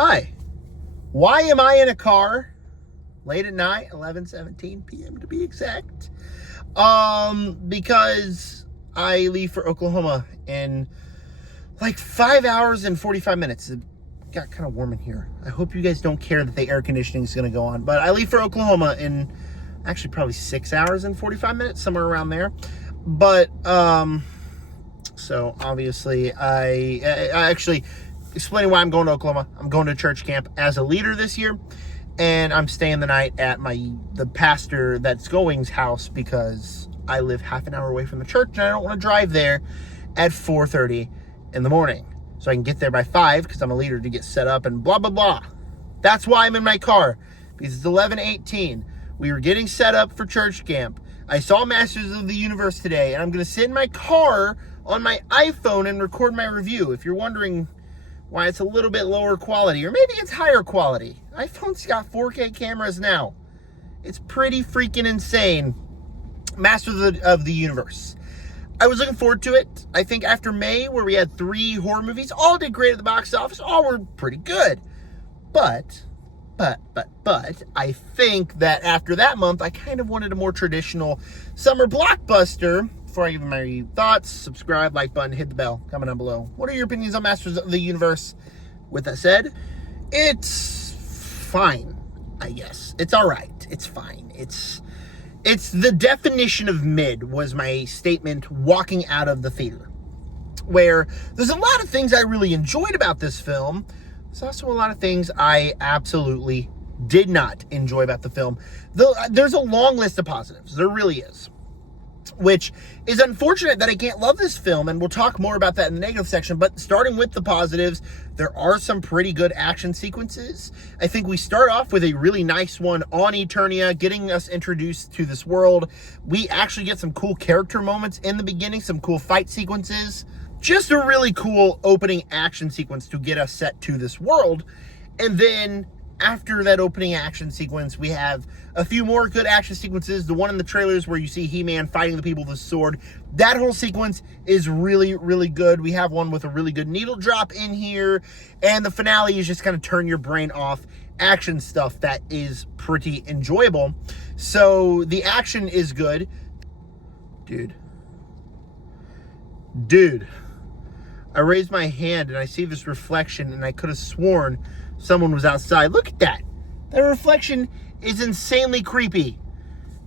Hi. Why am I in a car late at night, 11:17 p.m. to be exact? Because I leave for Oklahoma in like 5 hours and 45 minutes. It got kind of warm in here. I hope you guys don't care that the air conditioning is going to go on. But I leave for Oklahoma in actually probably 6 hours and 45 minutes, somewhere around there. But, so obviously I actually... explaining why I'm going to Oklahoma. I'm going to church camp as a leader this year, and I'm staying the night at the pastor that's going's house because I live half an hour away from the church and I don't want to drive there at 4:30 in the morning. So I can get there by 5 because I'm a leader to get set up and blah, blah, blah. That's why I'm in my car, because it's 11:18. We were getting set up for church camp. I saw Masters of the Universe today, and I'm going to sit in my car on my iPhone and record my review. If you're wondering why it's a little bit lower quality, or maybe it's higher quality. iPhone's got 4K cameras now. It's pretty freaking insane. Masters of the Universe. I was looking forward to it. I think after May, where we had 3 horror movies, all did great at the box office, all were pretty good. But, I think that after that month, I kind of wanted a more traditional summer blockbuster. Before I give my thoughts, subscribe, like button, hit the bell, comment down below. What are your opinions on Masters of the Universe? With that said, it's fine, I guess. It's all right. It's fine. It's the definition of mid, was my statement walking out of the theater. Where there's a lot of things I really enjoyed about this film. There's also a lot of things I absolutely did not enjoy about the film. There's a long list of positives. There really is. Which is unfortunate that I can't love this film, and we'll talk more about that in the negative section. But starting with the positives, there are some pretty good action sequences. I think we start off with a really nice one on Eternia, getting us introduced to this world. We actually get some cool character moments in the beginning, some cool fight sequences. Just a really cool opening action sequence to get us set to this world. And then after that opening action sequence, we have a few more good action sequences. The one in the trailers where you see He-Man fighting the people with a sword. That whole sequence is really, really good. We have one with a really good needle drop in here. And the finale is just kind of turn your brain off action stuff that is pretty enjoyable. So the action is good. Dude. I raised my hand and I see this reflection and I could have sworn someone was outside. Look at that. That reflection is insanely creepy.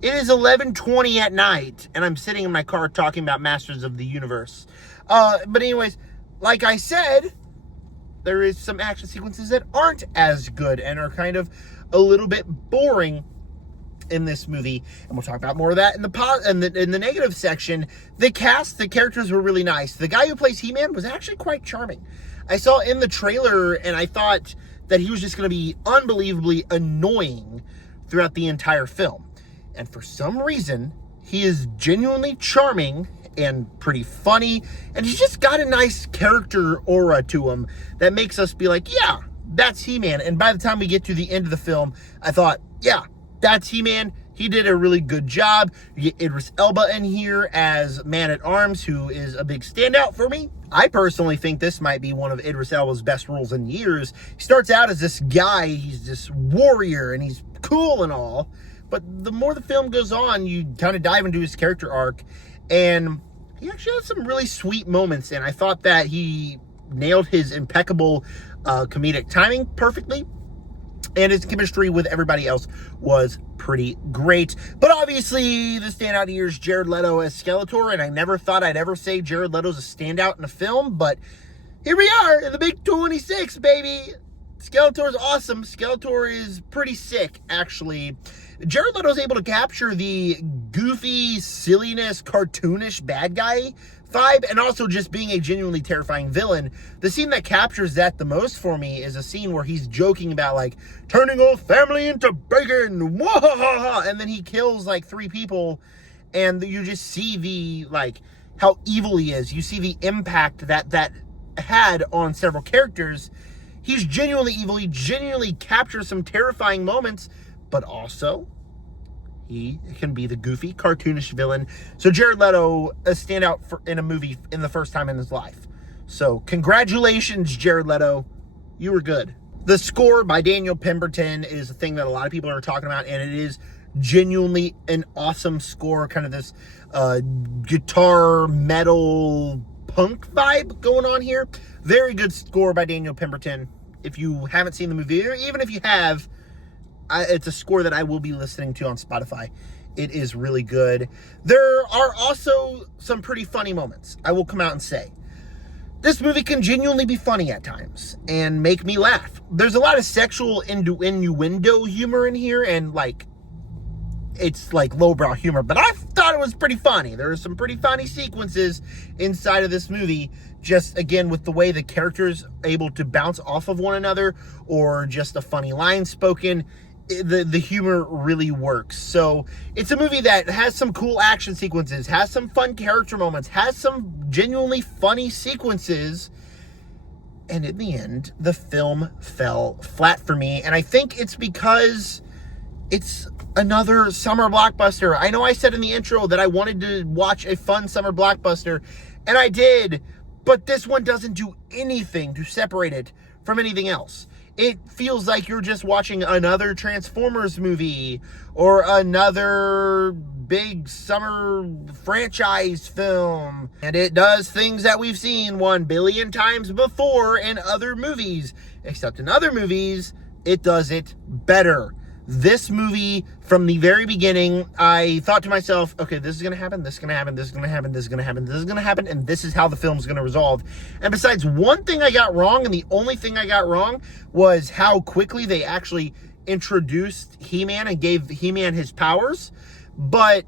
It is 11:20 at night, and I'm sitting in my car talking about Masters of the Universe. But anyways, like I said, there is some action sequences that aren't as good and are kind of a little bit boring in this movie, and we'll talk about more of that in the negative section. The cast, the characters were really nice. The guy who plays He-Man was actually quite charming. I saw in the trailer, and I thought that he was just going to be unbelievably annoying throughout the entire film. And for some reason, he is genuinely charming and pretty funny, and he's just got a nice character aura to him that makes us be like, yeah, that's He-Man. And by the time we get to the end of the film, I thought, yeah, that's He-Man. He did a really good job. You get Idris Elba in here as Man-at-Arms, who is a big standout for me. I personally think this might be one of Idris Elba's best roles in years. He starts out as this guy, he's this warrior, and he's cool and all. But the more the film goes on, you kind of dive into his character arc, and he actually has some really sweet moments, and I thought that he nailed his impeccable comedic timing perfectly. And his chemistry with everybody else was pretty great. But obviously, the standout here is Jared Leto as Skeletor. And I never thought I'd ever say Jared Leto's a standout in a film. But here we are in the big 26, baby. Skeletor's awesome. Skeletor is pretty sick, actually. Jared Leto's able to capture the goofy, silliness, cartoonish bad guy vibe, and also just being a genuinely terrifying villain. The scene that captures that the most for me is a scene where he's joking about, like, turning a family into bacon, wahaha, and then he kills, like, 3 people, and you just see the, like, how evil he is. You see the impact that had on several characters. He's genuinely evil. He genuinely captures some terrifying moments, but also he can be the goofy, cartoonish villain. So Jared Leto, a standout in a movie in the first time in his life. So congratulations, Jared Leto. You were good. The score by Daniel Pemberton is a thing that a lot of people are talking about, and it is genuinely an awesome score, kind of this guitar metal punk vibe going on here. Very good score by Daniel Pemberton. If you haven't seen the movie, or even if you have, it's a score that I will be listening to on Spotify. It is really good. There are also some pretty funny moments, I will come out and say. This movie can genuinely be funny at times and make me laugh. There's a lot of sexual innuendo humor in here, and it's like lowbrow humor, but I thought it was pretty funny. There are some pretty funny sequences inside of this movie, just again with the way the characters are able to bounce off of one another, or just a funny line spoken. The humor really works. So it's a movie that has some cool action sequences, has some fun character moments, has some genuinely funny sequences, and in the end, the film fell flat for me. And I think it's because it's another summer blockbuster. I know I said in the intro that I wanted to watch a fun summer blockbuster, and I did, but this one doesn't do anything to separate it from anything else. It feels like you're just watching another Transformers movie or another big summer franchise film. And it does things that we've seen 1 billion times before in other movies. Except in other movies, it does it better. This movie, from the very beginning, I thought to myself, okay, this is going to happen, this is going to happen, this is going to happen, this is going to happen, this is going to happen, and this is how the film's going to resolve. And besides one thing I got wrong, and the only thing I got wrong was how quickly they actually introduced He-Man and gave He-Man his powers. But,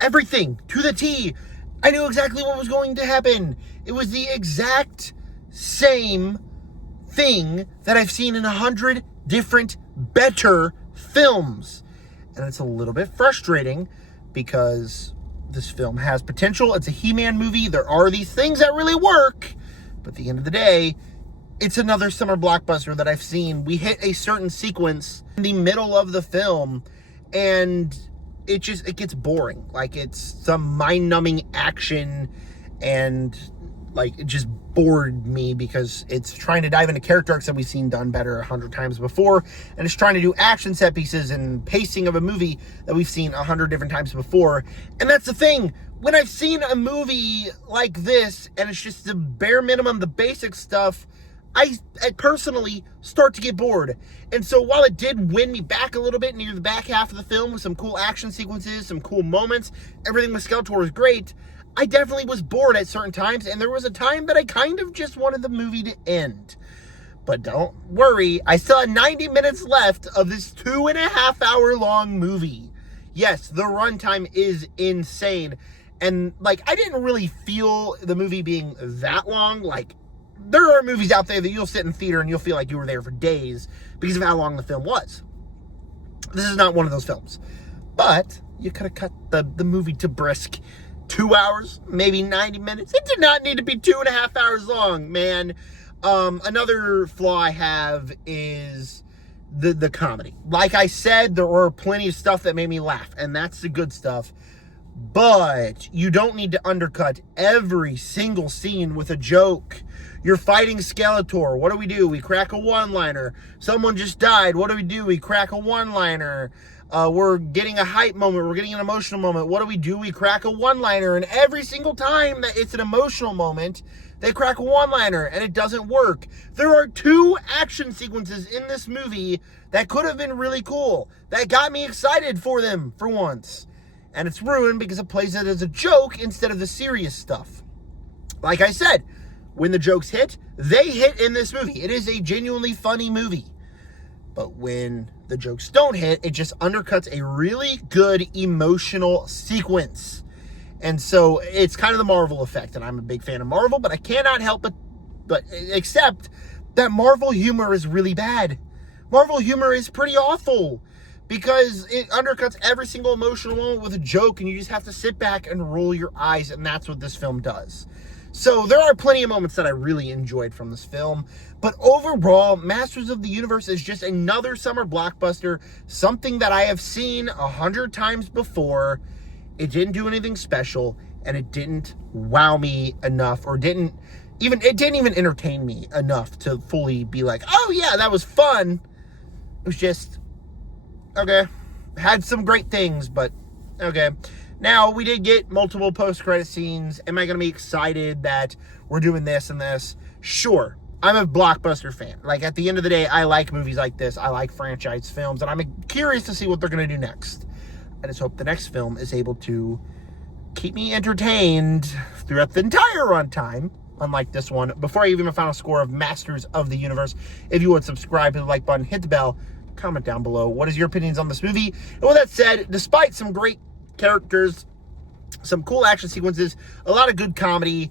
everything, to the T, I knew exactly what was going to happen. It was the exact same thing that I've seen in 100 different better films. And it's a little bit frustrating because this film has potential. It's a He-Man movie. There are these things that really work, but at the end of the day, it's another summer blockbuster that I've seen. We hit a certain sequence in the middle of the film, and it gets boring. It's some mind-numbing action, and it just bored me because it's trying to dive into character arcs that we've seen done better 100 times before, and it's trying to do action set pieces and pacing of a movie that we've seen 100 different times before. And that's the thing, when I've seen a movie like this and it's just the bare minimum, the basic stuff, I personally start to get bored. And so while it did win me back a little bit near the back half of the film with some cool action sequences, some cool moments, everything with Skeletor was great, I definitely was bored at certain times, and there was a time that I kind of just wanted the movie to end. But don't worry, I still had 90 minutes left of this 2.5 hour long movie. Yes, the runtime is insane. And, I didn't really feel the movie being that long. There are movies out there that you'll sit in theater and you'll feel like you were there for days because of how long the film was. This is not one of those films. But you could have cut the movie to brisk 2 hours, maybe 90 minutes. It did not need to be 2.5 hours long, man. Another flaw I have is the comedy. Like I said, there were plenty of stuff that made me laugh, and that's the good stuff. But you don't need to undercut every single scene with a joke. You're fighting Skeletor. What do? We crack a one-liner. Someone just died. What do? We crack a one-liner. We're getting a hype moment. We're getting an emotional moment. What do? We crack a one-liner. And every single time that it's an emotional moment, they crack a one-liner, and it doesn't work. There are 2 action sequences in this movie that could have been really cool, that got me excited for them for once. And it's ruined because it plays it as a joke instead of the serious stuff. Like I said, when the jokes hit, they hit in this movie. It is a genuinely funny movie. But when the jokes don't hit, it just undercuts a really good emotional sequence. And so it's kind of the Marvel effect, and I'm a big fan of Marvel, but I cannot help but accept that Marvel humor is really bad. Marvel humor is pretty awful because it undercuts every single emotional moment with a joke, and you just have to sit back and roll your eyes, and that's what this film does. So there are plenty of moments that I really enjoyed from this film, but overall, Masters of the Universe is just another summer blockbuster, something that I have seen 100 times before. It didn't do anything special, and it didn't wow me enough, or didn't it didn't even entertain me enough to fully be like, oh yeah, that was fun. It was just, okay. Had some great things, but okay. Now, we did get multiple post-credit scenes. Am I going to be excited that we're doing this and this? Sure. I'm a blockbuster fan. Like, at the end of the day, I like movies like this. I like franchise films, and I'm curious to see what they're going to do next. I just hope the next film is able to keep me entertained throughout the entire runtime, unlike this one. Before I give you my final score of Masters of the Universe, if you would subscribe, hit the like button, hit the bell, comment down below. What is your opinions on this movie? And with that said, despite some great characters, some cool action sequences, a lot of good comedy,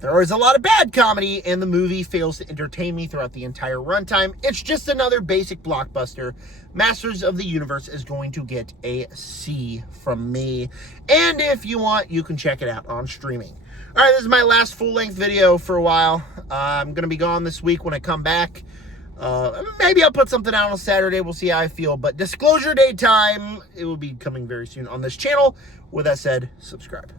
there is a lot of bad comedy, and the movie fails to entertain me throughout the entire runtime. It's just another basic blockbuster. Masters of the Universe is going to get a C from me. And if you want, you can check it out on streaming. All right, this is my last full-length video for a while. I'm going to be gone this week when I come back. Maybe I'll put something out on Saturday. We'll see how I feel. But Disclosure Day time, it will be coming very soon on this channel. With that said, subscribe.